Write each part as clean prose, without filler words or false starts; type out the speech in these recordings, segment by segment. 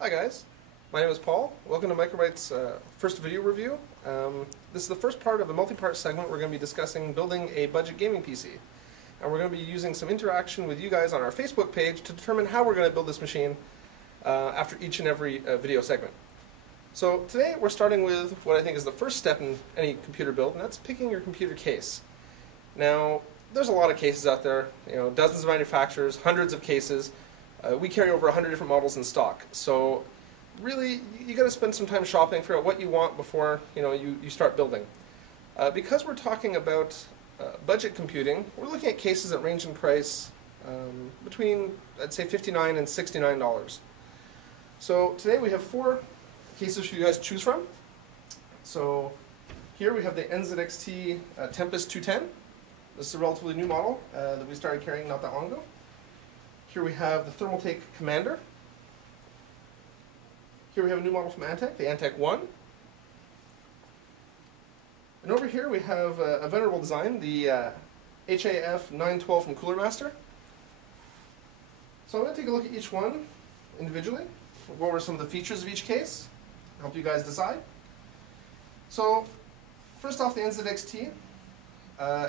Hi guys, my name is Paul. Welcome to Microbyte's first video review. This is the first part of a multi-part segment. We're going to be discussing building a budget gaming PC. And we're going to be using some interaction with you guys on our Facebook page to determine how we're going to build this machine after each and every video segment. So today we're starting with what I think is the first step in any computer build, and that's picking your computer case. Now, there's a lot of cases out there, dozens of manufacturers, hundreds of cases. We carry over 100 different models in stock, so really you got to spend some time shopping, figure out what you want before you start building. Because we're talking about budget computing, we're looking at cases that range in price between, I'd say, $59 and $69. So today we have 4 cases for you guys to choose from. So here we have the NZXT Tempest 210. This is a relatively new model that we started carrying not that long ago. Here we have the Thermaltake Commander. Here we have a new model from Antec, the Antec 1. And over here we have a venerable design, the HAF 912 from Cooler Master. So I'm going to take a look at each one individually. We'll go over some of the features of each case, help you guys decide. So first off, the NZXT.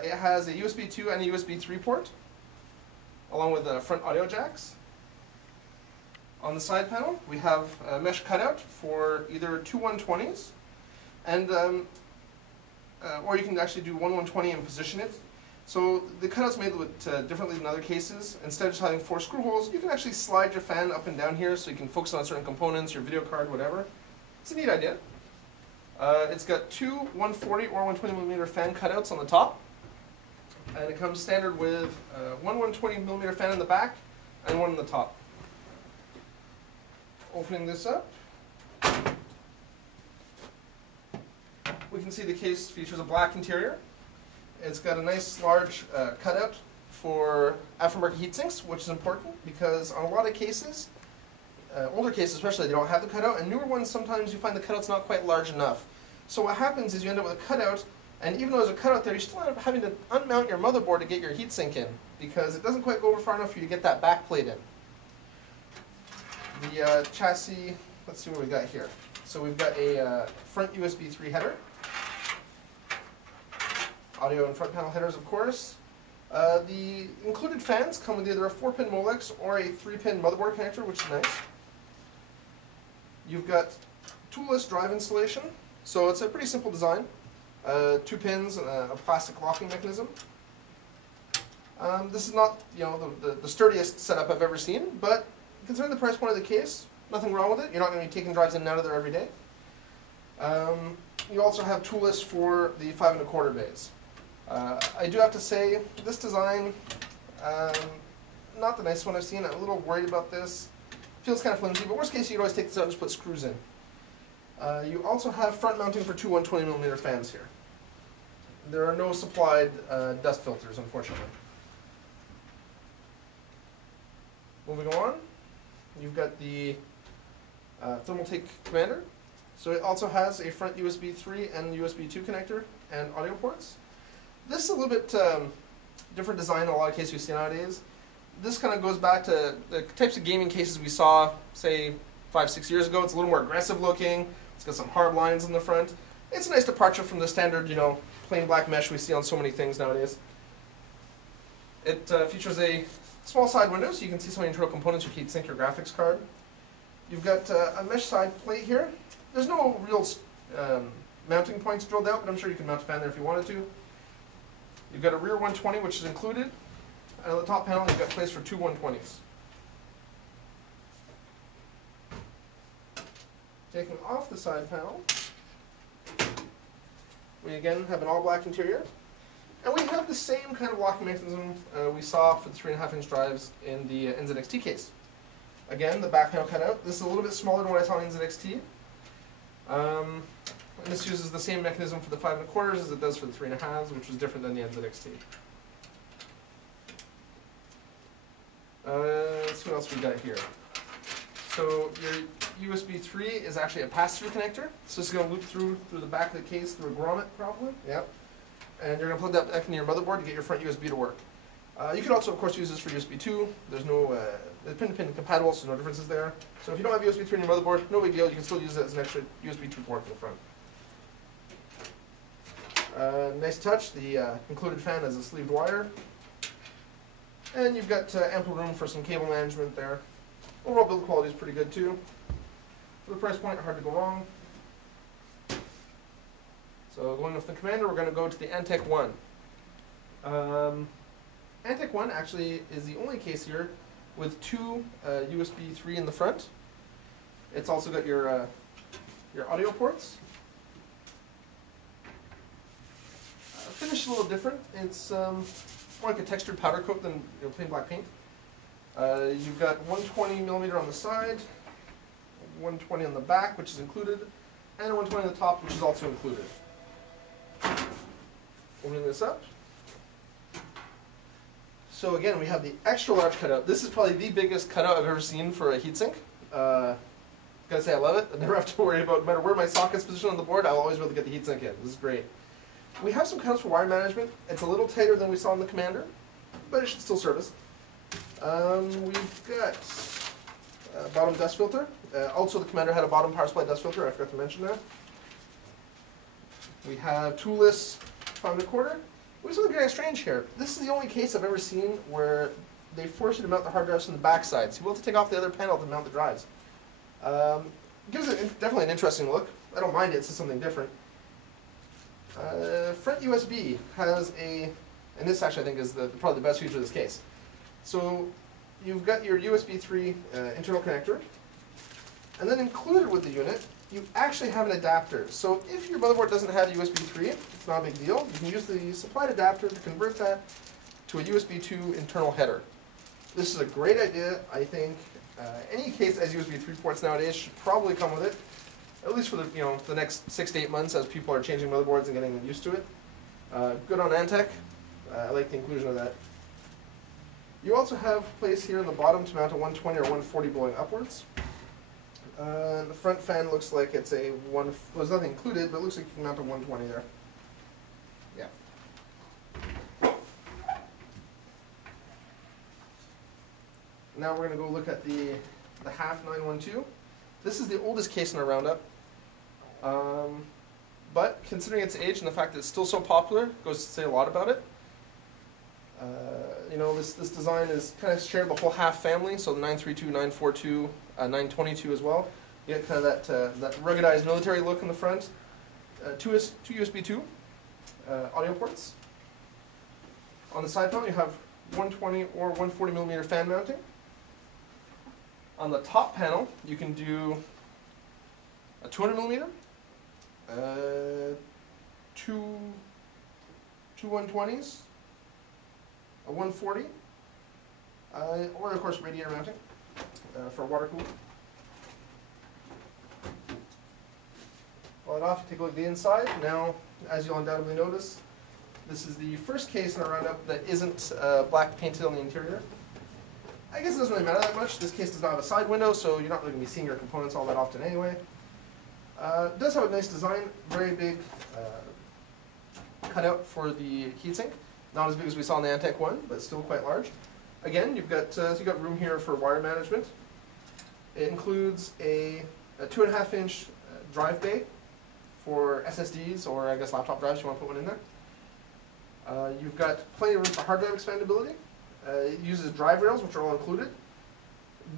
It has a USB 2 and a USB 3 port, along with front audio jacks. On the side panel, we have a mesh cutout for either two 120s, and or you can actually do one 120 and position it. So the cutout's made a little bit differently than other cases. Instead of just having 4 screw holes, you can actually slide your fan up and down here so you can focus on certain components, your video card, whatever. It's a neat idea. It's got 2 140 or 120 millimeter fan cutouts on the top. And it comes standard with one 120 millimeter fan in the back and one in the top. Opening this up, we can see the case features a black interior. It's got a nice large cutout for aftermarket heatsinks, which is important because on a lot of cases, older cases especially, they don't have the cutout, and newer ones sometimes you find the cutout's not quite large enough. So what happens is you end up with a cutout, and even though there's a cutout there, you still end up having to unmount your motherboard to get your heatsink in, because it doesn't quite go over far enough for you to get that back plate in. The chassis, let's see what we got here. So we've got a front USB 3 header, audio and front panel headers, of course. The included fans come with either a 4-pin Molex or a 3-pin motherboard connector, which is nice. You've got toolless drive installation, so it's a pretty simple design. 2 pins and a plastic locking mechanism. This is not the sturdiest setup I've ever seen, but considering the price point of the case, nothing wrong with it. You're not going to be taking drives in and out of there every day. You also have toolless for the 5 1/4 bays. I do have to say, this design, not the nicest one I've seen. I'm a little worried about this. Feels kind of flimsy, but worst case you can always take this out and just put screws in. You also have front mounting for 2 120 millimeter fans here. There are no supplied dust filters, unfortunately. Moving on, you've got the Thermaltake Commander. So it also has a front USB 3 and USB 2 connector and audio ports. This is a little bit different design in a lot of cases we see nowadays. This kind of goes back to the types of gaming cases we saw, say, 5-6 years ago. It's a little more aggressive looking. It's got some hard lines in the front. It's a nice departure from the standard, plain black mesh we see on so many things nowadays. It features a small side window, so you can see some internal components you can sync your graphics card. You've got a mesh side plate here. There's no real mounting points drilled out, but I'm sure you can mount a fan there if you wanted to. You've got a rear 120, which is included. And on the top panel, you've got place for 2 120s. Taking off the side panel, we again have an all-black interior. And we have the same kind of locking mechanism we saw for the 3.5-inch drives in the NZXT case. Again, the back panel cut out. This is a little bit smaller than what I saw in NZXT. And this uses the same mechanism for the 5 1/4 as it does for the 3.5s, which was different than the NZXT. Let's see what else we got here. So your USB 3 is actually a pass-through connector. So it's going to loop through the back of the case through a grommet, probably. Yep. And you're going to plug that back into your motherboard to get your front USB to work. You could also, of course, use this for USB 2. There's no It's pin-to-pin compatible, so no differences there. So if you don't have USB 3 in your motherboard, no big deal. You can still use it as an extra USB 2 port for the front. Nice touch. The included fan has a sleeved wire. And you've got ample room for some cable management there. Overall build quality is pretty good too. For the price point, hard to go wrong. So going with the Commander, we're going to go to the Antec 1. Antec 1 actually is the only case here with two USB 3 in the front. It's also got your audio ports. Finish is a little different. It's more like a textured powder coat than plain black paint. You've got 120mm on the side, 120 on the back, which is included, and a 120 on the top, which is also included. Opening this up. So again, we have the extra large cutout. This is probably the biggest cutout I've ever seen for a heatsink. Gotta say I love it. I never have to worry about, no matter where my socket's positioned on the board, I'll always be able to get the heatsink in. This is great. We have some cutouts for wire management. It's a little tighter than we saw in the Commander, but it should still service. We've got a bottom dust filter. Also, the Commander had a bottom power supply dust filter. I forgot to mention that. We have toolless 5 1/4. We have something very strange here. This is the only case I've ever seen where they force you to mount the hard drives from the back side. So you will have to take off the other panel to mount the drives. Gives it definitely an interesting look. I don't mind it. It's just something different. Front USB has and this actually I think is probably the best feature of this case. So you've got your USB 3 internal connector, and then included with the unit, you actually have an adapter. So if your motherboard doesn't have USB 3, it's not a big deal. You can use the supplied adapter to convert that to a USB 2 internal header. This is a great idea. I think any case that has USB 3 ports nowadays should probably come with it, at least for the next 6 to 8 months as people are changing motherboards and getting used to it. Good on Antec. I like the inclusion of that. You also have place here in the bottom to mount a 120 or 140 blowing upwards. The front fan looks like it's well, there's nothing included, but it looks like you can mount a 120 there. Yeah. Now we're going to go look at the half 912. This is the oldest case in our roundup. But considering its age and the fact that it's still so popular, goes to say a lot about it. This design is kind of shared the whole half family, so the 932, 942, 922 as well. You get kind of that ruggedized military look in the front. Two USB 2 audio ports. On the side panel you have 120 or 140mm fan mounting. On the top panel you can do a 200mm, two 120s, a 140, or of course radiator mounting for water cooling. Pull it off, take a look at the inside. Now, as you'll undoubtedly notice, this is the first case in our roundup that isn't black painted on the interior. I guess it doesn't really matter that much. This case does not have a side window, so you're not really going to be seeing your components all that often anyway. It does have a nice design, very big cutout for the heatsink. Not as big as we saw in the Antec 1, but still quite large. Again, you've got room here for wire management. It includes a 2.5-inch drive bay for SSDs, or I guess laptop drives if you want to put one in there. You've got plenty of room for hard drive expandability. It uses drive rails, which are all included.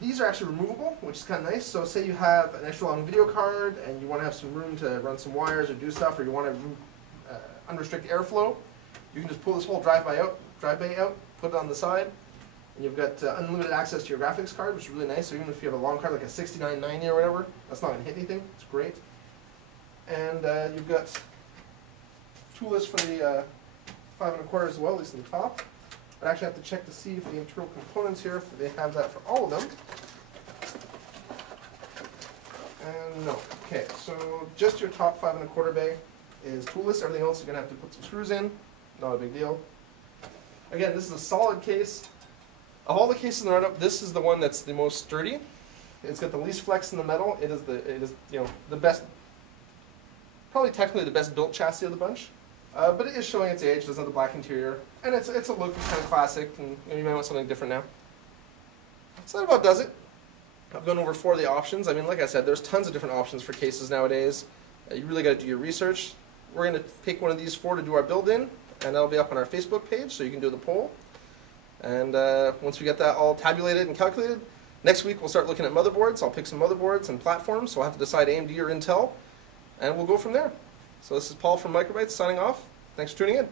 These are actually removable, which is kind of nice. So say you have an extra long video card and you want to have some room to run some wires or do stuff, or you want to unrestrict airflow, you can just pull this whole drive bay out, put it on the side, and you've got unlimited access to your graphics card, which is really nice. So even if you have a long card like a 6990 or whatever, that's not going to hit anything. It's great. And you've got toolless for the 5 1/4 as well, at least on the top. But I actually have to check to see if the internal components here, if they have that for all of them. And no. Okay, so just your top 5 1/4 bay is toolless. Everything else you're going to have to put some screws in. Not a big deal. Again, this is a solid case. Of all the cases in the roundup, this is the one that's the most sturdy. It's got the least flex in the metal. It is the best, probably technically the best built chassis of the bunch. But it is showing its age. It doesn't have the black interior, and it's a look that's kind of classic, and you might want something different now. So that about does it. I've gone over 4 of the options. I mean, like I said, there's tons of different options for cases nowadays. You really got to do your research. We're going to pick one of these 4 to do our build in, and that'll be up on our Facebook page, so you can do the poll. And once we get that all tabulated and calculated, next week we'll start looking at motherboards. I'll pick some motherboards and platforms, so I'll have to decide AMD or Intel, and we'll go from there. So this is Paul from Microbytes signing off. Thanks for tuning in.